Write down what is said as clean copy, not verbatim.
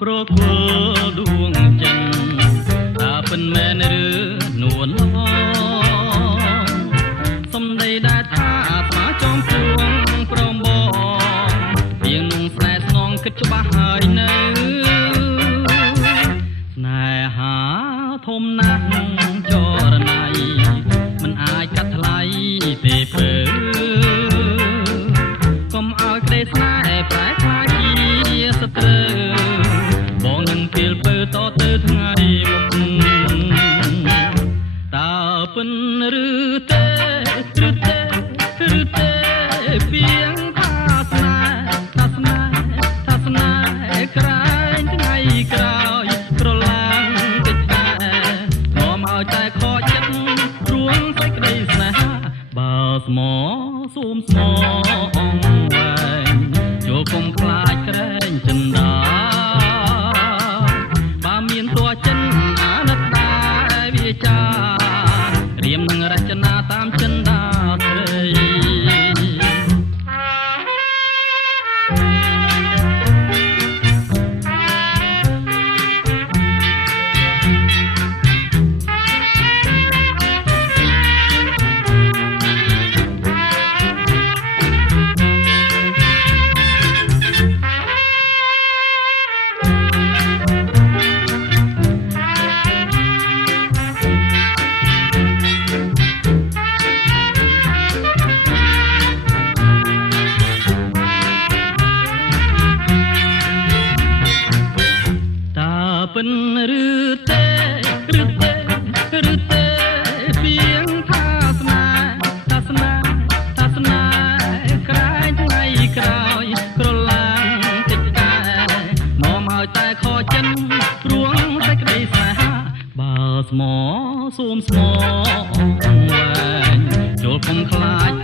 ប្រគល់ដួងចិនថាពិនមែនឬនួនឡងសំដីដែលថាស្មាចំពួងព្រមបងទៀងនឹងស្នេហ៍ស្នងគិតច្បាស់ហើយនៅស្នេហាធំណាស់ចរណៃមិនអាចកាត់ថ្លៃទេពើកុំឲ្យក្តីស្នេហ៍ប្រែខ្លាចជាសត្រូវបងនឹងពីលពើតទៅថ្ងៃមុខតើពិនឬទេឬទេឬទេពីងថាស្នេហ៍ថាស្នេហ៍ថាស្នេហ៍ក្រែងថ្ងៃក្រោយប្រឡាំងកិច្ចការនាំឲ្យតែខកចិត្តរួងសេចក្តីស្នេហាបើស្មោស៊ូមស្មោអងវែងចូលគុំខ្លាចក្រែងចិនដាបើមានតួចិនអាណិតដែរវាចារៀមនឹងរចនាតាមចិនដាស្រីពិនឬទេឬទេឬទេពីងថាស្នេហ៍ថាស្នេហ៍ថាស្នេហ៍ក្រែងថ្ងៃក្រោយក្រឡាំងកិច្ចការនាំឲ្យតែខកចិត្តរួងសេចក្តីស្នេហាបើស្មោស៊ូមស្មោវែងចូលគុំខ្លាច